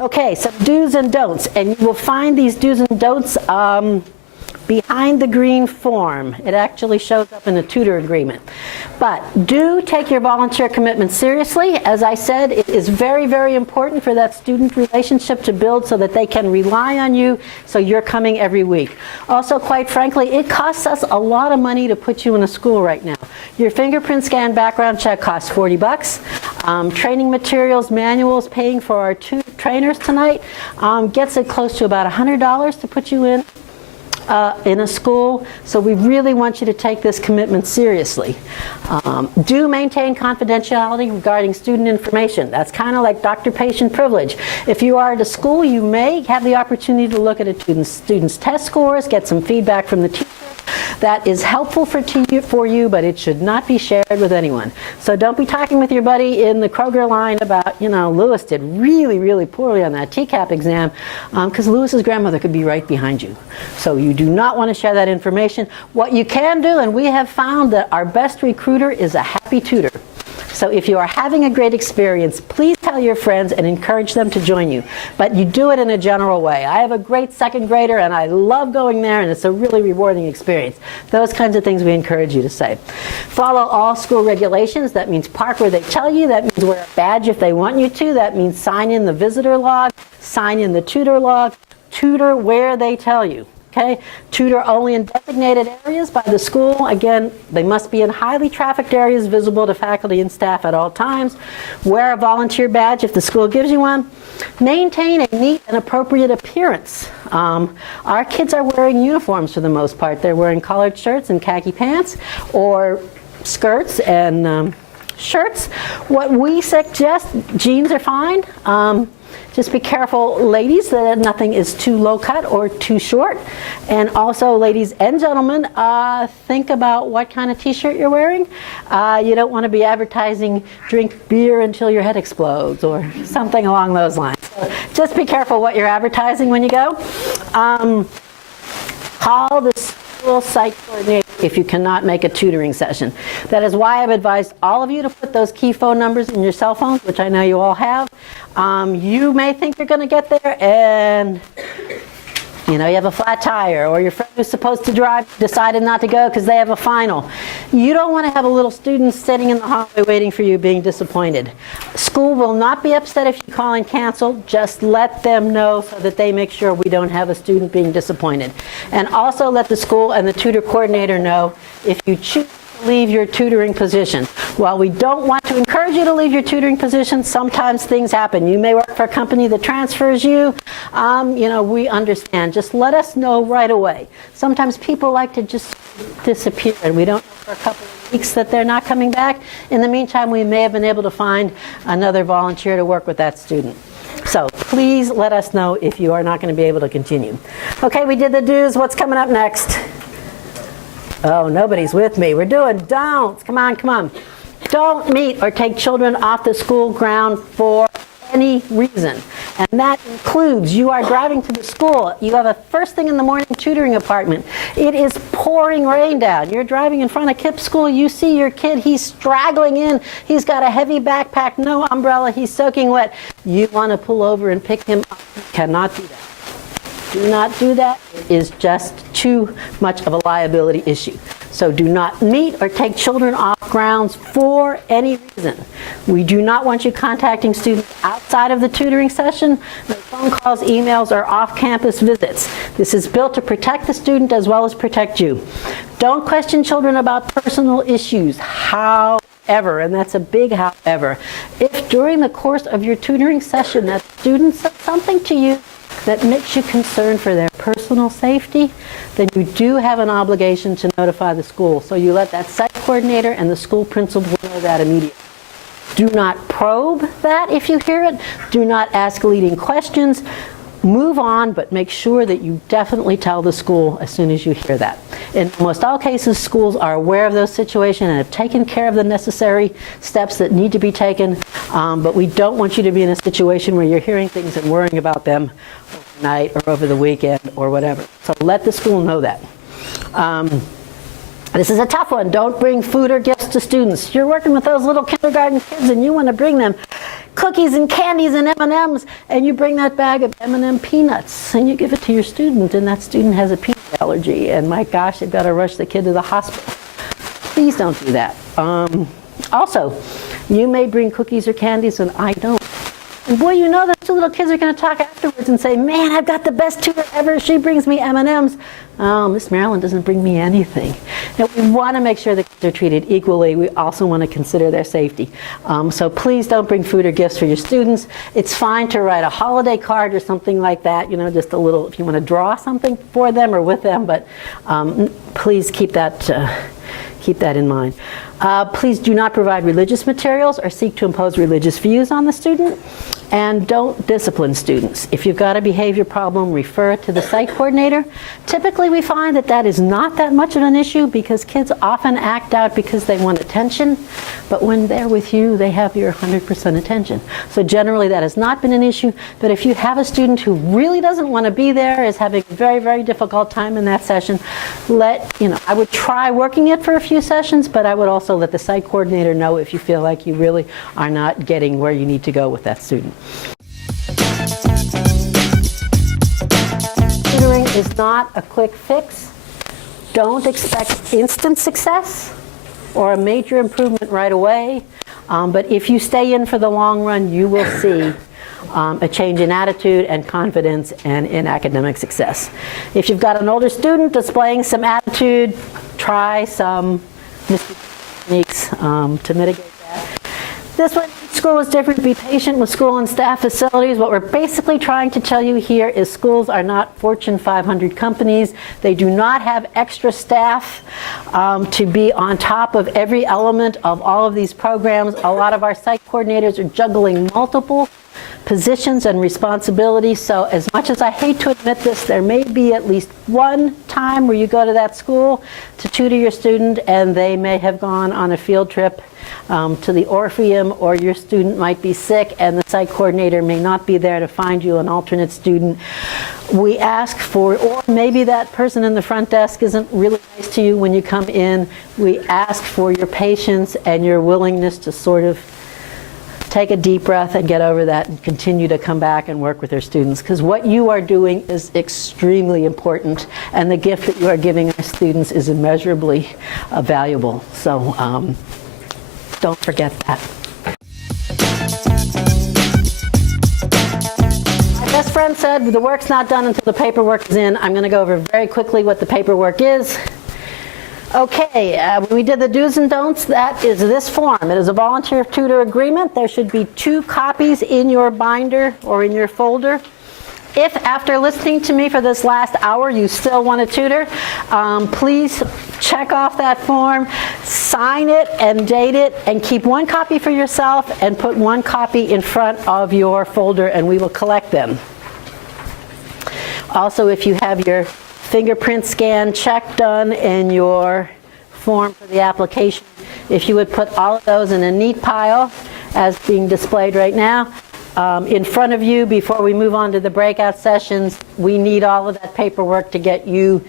Okay, some do's and don'ts, and you will find these do's and don'ts behind the green form. It actually shows up in the tutor agreement. But do take your volunteer commitment seriously. As I said, it is very, very important for that student relationship to build so that they can rely on you, so you're coming every week. Also, quite frankly, it costs us a lot of money to put you in a school right now. Your fingerprint scan background check costs $40. Training materials, manuals, paying for our two trainers tonight gets it close to about $100 to put you in a school, so we really want you to take this commitment seriously. Do maintain confidentiality regarding student information. That's kind of like doctor-patient privilege. If you are at a school, you may have the opportunity to look at a student's test scores, get some feedback from the teacher. That is helpful for you, but it should not be shared with anyone. So don't be talking with your buddy in the Kroger line about, you know, Lewis did really, really poorly on that TCAP exam, because Lewis's grandmother could be right behind you. So you do not want to share that information. What you can do, and we have found that our best recruiter is a happy tutor. So if you are having a great experience, please tell your friends and encourage them to join you. But you do it in a general way. I have a great second grader and I love going there and it's a really rewarding experience. Those kinds of things we encourage you to say. Follow all school regulations. That means park where they tell you. That means wear a badge if they want you to. That means sign in the visitor log, sign in the tutor log, tutor where they tell you. Okay? Tutor only in designated areas by the school. Again, they must be in highly trafficked areas visible to faculty and staff at all times. Wear a volunteer badge if the school gives you one. Maintain a neat and appropriate appearance. Our kids are wearing uniforms for the most part. They're wearing collared shirts and khaki pants, or skirts and shirts. What we suggest, jeans are fine. Just be careful, ladies, that nothing is too low cut or too short. And also, ladies and gentlemen, think about what kind of t-shirt you're wearing. You don't want to be advertising drink beer until your head explodes or something along those lines. So just be careful what you're advertising when you go. Call the school site coordinator if you cannot make a tutoring session. That is why I've advised all of you to put those key phone numbers in your cell phones, which I know you all have. You may think you're going to get there and you have a flat tire, or your friend who's supposed to drive decided not to go because they have a final. You don't want to have a little student sitting in the hallway waiting for you being disappointed. School will not be upset if you call and cancel. Just let them know so that they make sure we don't have a student being disappointed. And also let the school and the tutor coordinator know if you choose to leave your tutoring position. While we don't want to encourage you to leave your tutoring position, sometimes things happen. You may work for a company that transfers you. We understand. Just let us know right away. Sometimes people like to just disappear, and we don't know for a couple of weeks that they're not coming back. In the meantime, we may have been able to find another volunteer to work with that student. So please let us know if you are not going to be able to continue. Okay, we did the do's. What's coming up next? Oh, nobody's with me. We're doing don'ts. Come on, come on. Don't meet or take children off the school ground for any reason. And that includes you are driving to the school. You have a first thing in the morning tutoring appointment. It is pouring rain down. You're driving in front of KIPP school. You see your kid. He's straggling in. He's got a heavy backpack, no umbrella. He's soaking wet. You want to pull over and pick him up. You cannot do that. Do not do that. It is just too much of a liability issue. So do not meet or take children off grounds for any reason. We do not want you contacting students outside of the tutoring session. No phone calls, emails, or off-campus visits. This is built to protect the student as well as protect you. Don't question children about personal issues. However, and that's a big however, if during the course of your tutoring session that student said something to you that makes you concerned for their personal safety, then you do have an obligation to notify the school. So you let that site coordinator and the school principal know that immediately. Do not probe that if you hear it. Do not ask leading questions. Move on, but make sure that you definitely tell the school as soon as you hear that. In almost all cases, schools are aware of those situations and have taken care of the necessary steps that need to be taken, but we don't want you to be in a situation where you're hearing things and worrying about them overnight or over the weekend or whatever. So let the school know that. This is a tough one. Don't bring food or gifts to students. You're working with those little kindergarten kids and you want to bring them cookies and candies and M&Ms, and you bring that bag of M&M peanuts and you give it to your student, and that student has a peanut allergy, and my gosh, they've got to rush the kid to the hospital. Please don't do that. Also, you may bring cookies or candies and I don't. And boy, you know those two little kids are going to talk afterwards and say, man, I've got the best tutor ever. She brings me M&Ms. Oh, Miss Marilyn doesn't bring me anything. Now, we want to make sure the kids are treated equally. We also want to consider their safety. So please don't bring food or gifts for your students. It's fine to write a holiday card or something like that, you know, just a little, if you want to draw something for them or with them, but please keep that in mind. Please do not provide religious materials or seek to impose religious views on the student. And don't discipline students. If you've got a behavior problem, refer it to the site coordinator. Typically we find that that is not that much of an issue because kids often act out because they want attention, but when they're with you, they have your 100% attention. So generally that has not been an issue, but if you have a student who really doesn't want to be there, is having a very, very difficult time in that session, I would try working it for a few sessions, but I would also let the site coordinator know if you feel like you really are not getting where you need to go with that student. Tutoring is not a quick fix. Don't expect instant success or a major improvement right away. But if you stay in for the long run, you will see a change in attitude and confidence and in academic success. If you've got an older student displaying some attitude, try some techniques to mitigate that. This one, school is different. Be patient with school and staff facilities. What we're basically trying to tell you here is schools are not Fortune 500 companies. They do not have extra staff to be on top of every element of all of these programs. A lot of our site coordinators are juggling multiple positions and responsibilities. So as much as I hate to admit this, there may be at least one time where you go to that school to tutor your student and they may have gone on a field trip to the Orpheum, or your student might be sick and the site coordinator may not be there to find you an alternate student. We ask for, or maybe that person in the front desk isn't really nice to you when you come in. We ask for your patience and your willingness to sort of take a deep breath and get over that and continue to come back and work with your students, because what you are doing is extremely important and the gift that you are giving our students is immeasurably valuable. So don't forget that. My best friend said the work's not done until the paperwork is in. I'm going to go over very quickly what the paperwork is. Okay, when we did the do's and don'ts, that is this form. It is a volunteer tutor agreement. There should be 2 copies in your binder or in your folder. If after listening to me for this last hour you still want to tutor, please check off that form, sign it and date it, and keep 1 copy for yourself and put 1 copy in front of your folder and we will collect them. Also, if you have your fingerprint scan check done in your form for the application, if you would put all of those in a neat pile as being displayed right now in front of you before we move on to the breakout sessions. We need all of that paperwork to get you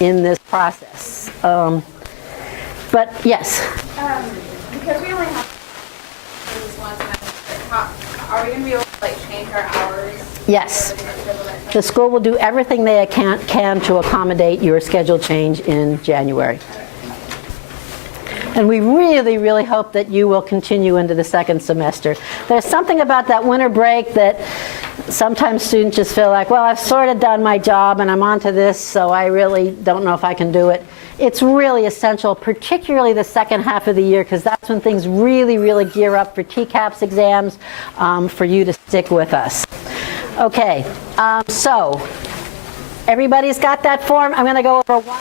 in this process. But yes? Because we only have this one semester, are we going to be able to change our hours? Yes. The school will do everything they can to accommodate your schedule change in January. And we really, really hope that you will continue into the second semester. There's something about that winter break that sometimes students just feel like, well, I've sort of done my job and I'm on to this, so I really don't know if I can do it. It's really essential, particularly the second half of the year, because that's when things really, really gear up for TCAPS exams, for you to stick with us. Okay, so everybody's got that form. I'm going to go over one.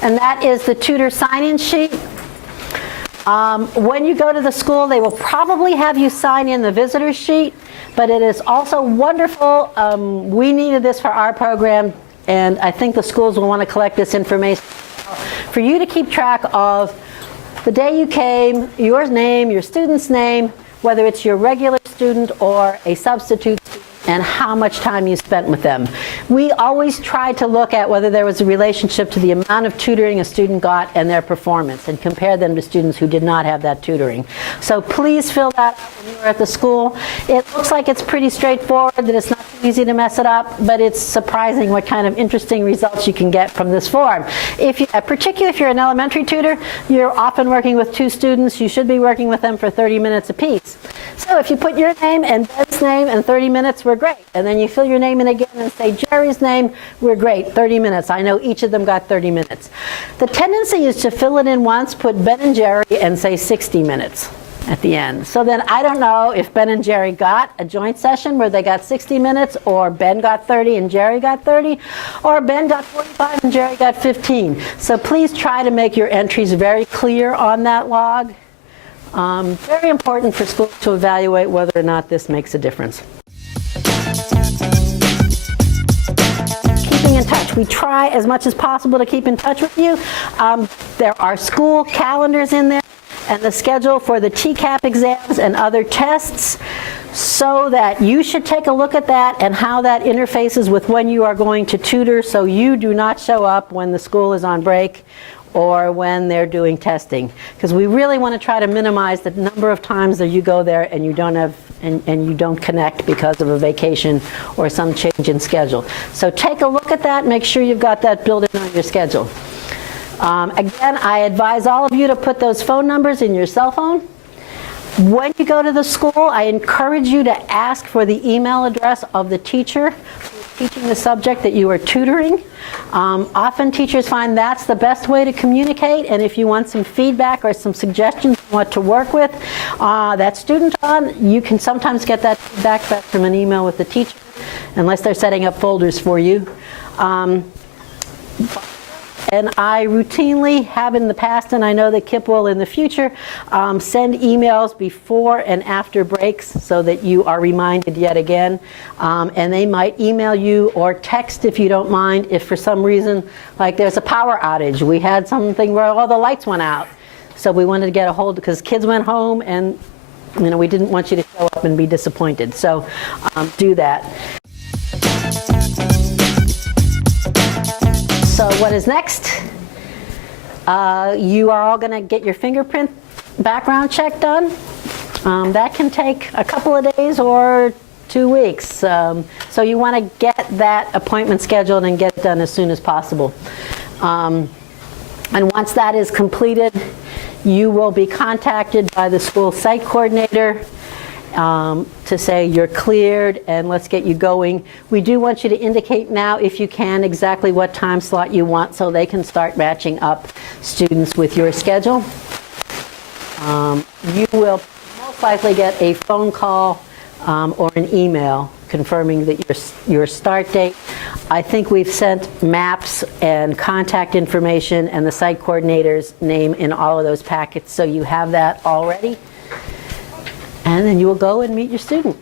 And that is the tutor sign-in sheet. When you go to the school, they will probably have you sign in the visitor sheet, but it is also wonderful. We needed this for our program, and I think the schools will want to collect this information for you to keep track of the day you came, your name, your student's name, whether it's your regular student or a substitute student. and how much time you spent with them. We always tried to look at whether there was a relationship to the amount of tutoring a student got and their performance, and compare them to students who did not have that tutoring. So please fill that out when you are at the school. It looks like it's pretty straightforward, that it's not too easy to mess it up, but it's surprising what kind of interesting results you can get from this form. Particularly if you're an elementary tutor, you're often working with 2 students. You should be working with them for 30 minutes apiece. So if you put your name and Ben's name and 30 minutes, we're great. And then you fill your name in again and say Jerry's name, we're great, 30 minutes. I know each of them got 30 minutes. The tendency is to fill it in once, put Ben and Jerry, and say 60 minutes at the end. So then I don't know if Ben and Jerry got a joint session where they got 60 minutes, or Ben got 30 and Jerry got 30, or Ben got 45 and Jerry got 15. So please try to make your entries very clear on that log. Very important for schools to evaluate whether or not this makes a difference. Keeping in touch. We try as much as possible to keep in touch with you. There are school calendars in there and the schedule for the TCAP exams and other tests, so that you should take a look at that and how that interfaces with when you are going to tutor, so you do not show up when the school is on break or when they're doing testing, because we really want to try to minimize the number of times that you go there and you don't have and you don't connect because of a vacation or some change in schedule. So take a look at that, make sure you've got that built in on your schedule. Again, I advise all of you to put those phone numbers in your cell phone. When you go to the school, I encourage you to ask for the email address of the teacher who's teaching the subject that you are tutoring. Often teachers find that's the best way to communicate, and if you want some feedback or some suggestions on what to work with that student on, you can sometimes get that feedback back from an email with the teacher, unless they're setting up folders for you. And I routinely have in the past, and I know that Kip will in the future, send emails before and after breaks so that you are reminded yet again. And they might email you or text if you don't mind, if for some reason, like there's a power outage. We had something where all the lights went out. So we wanted to get a hold, because kids went home and we didn't want you to show up and be disappointed. So do that. So what is next? You are all going to get your fingerprint background check done. That can take a couple of days or 2 weeks. So you want to get that appointment scheduled and get it done as soon as possible. And once that is completed, you will be contacted by the school site coordinator to say you're cleared and let's get you going. We do want you to indicate now, if you can, exactly what time slot you want so they can start matching up students with your schedule. You will most likely get a phone call or an email confirming that your start date. I think we've sent maps and contact information and the site coordinator's name in all of those packets, so you have that already. And then you will go and meet your student.